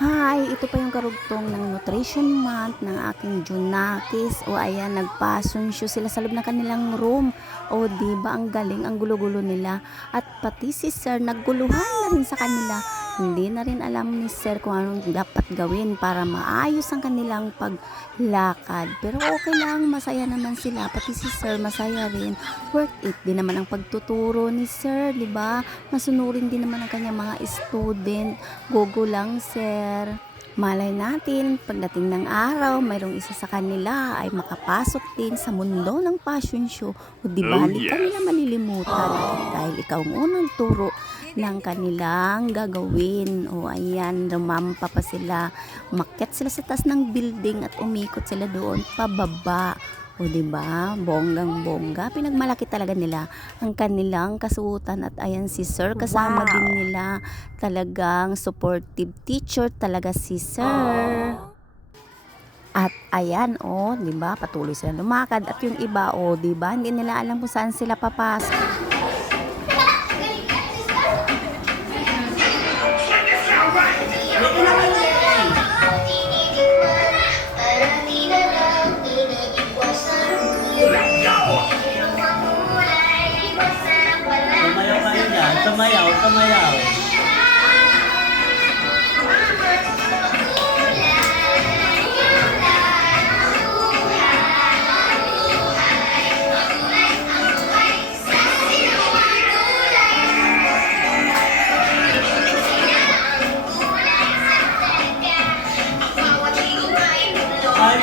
Hi, ito pa yung karugtong ng Nutrition Month ng aking Junakis. O ayan, nagpa-sunsyo sila sa loob ng kanilang room. O di ba ang galing, ang gulo-gulo nila. At pati si Sir nagguluhan na rin sa kanila. Hindi na rin alam ni Sir kung anong dapat gawin para maayos ang kanilang paglakad. Pero okay lang, masaya naman sila. Pati si Sir masaya rin. Worth it din naman ang pagtuturo ni Sir, di ba? Masunurin din naman ang kanyang mga student. Gogo lang, sir. Malay natin, pagdating ng araw, mayroong isa sa kanila ay makapasok din sa mundo ng fashion show. O di Oh bali kanila yes. malilimutan dahil ikaw ang unang turo ng kanilang gagawin. O ayan, rumampa pa sila. Umakyat sila sa taas ng building at umikot sila doon pababa. O di ba? Bonggang-bongga. Pinagmalaki talaga nila ang kanilang kasuotan at ayan si Sir kasama din nila. Talagang supportive teacher talaga si Sir. At ayan, oh, 'di ba? Patuloy sila lumakad at yung iba, oh, 'di ba? Hindi nila alam kung saan sila papasok. Sumayaw kayo dyan. Sumayaw, sumayaw. Ay,